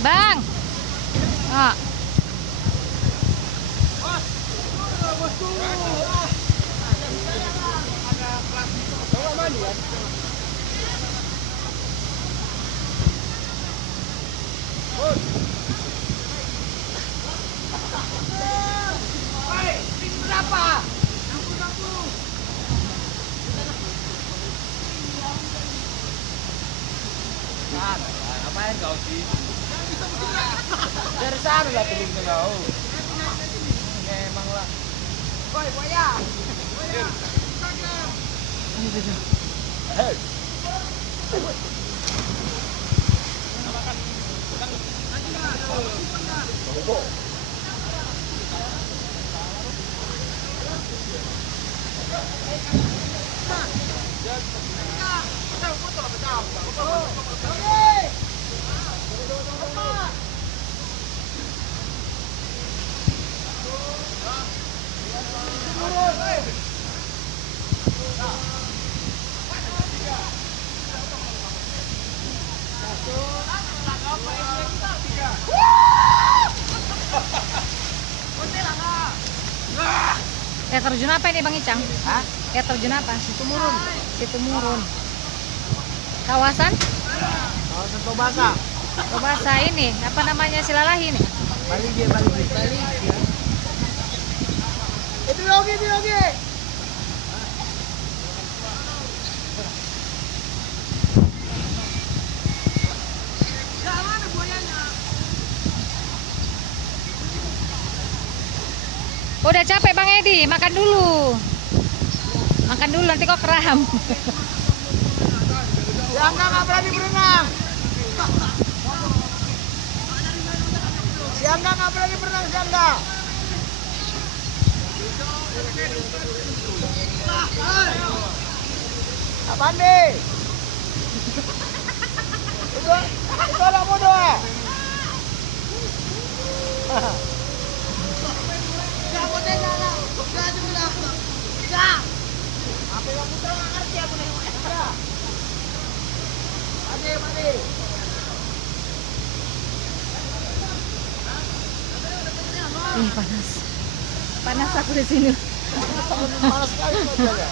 Bang. Oh. Berapa? Ngapain kau sih? Dari sana lah turun ke kau. Emang lah. Woi, boya. Hei. Air terjun apa ini Bang Icang? Hah? Air terjun apa? Situmurun. Situmurun. Kawasan? Kawasan Tobasa. Tobasa ini, apa namanya Silalahi ini? Baligi. Itu Yogi. Udah capek Bang Edi, makan dulu. Makan dulu nanti kok kram. Siangga nggak berani berenang. Siangga nggak berani berenang, Siangga. Apaan nih? Itu anak bodoh. Apa yang putra nggak ngerti aku nih? Mati. Ih, panas. Panas aku di sini. Panas sekali wajahnya.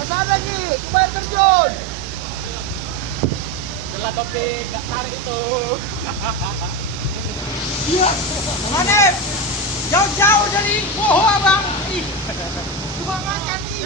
Kesana lagi, ke air terjun. Jelas topi, nggak tarik itu. Iya, mana? Jauh-jauh dari pohon abang. Ih, cuma makan nih.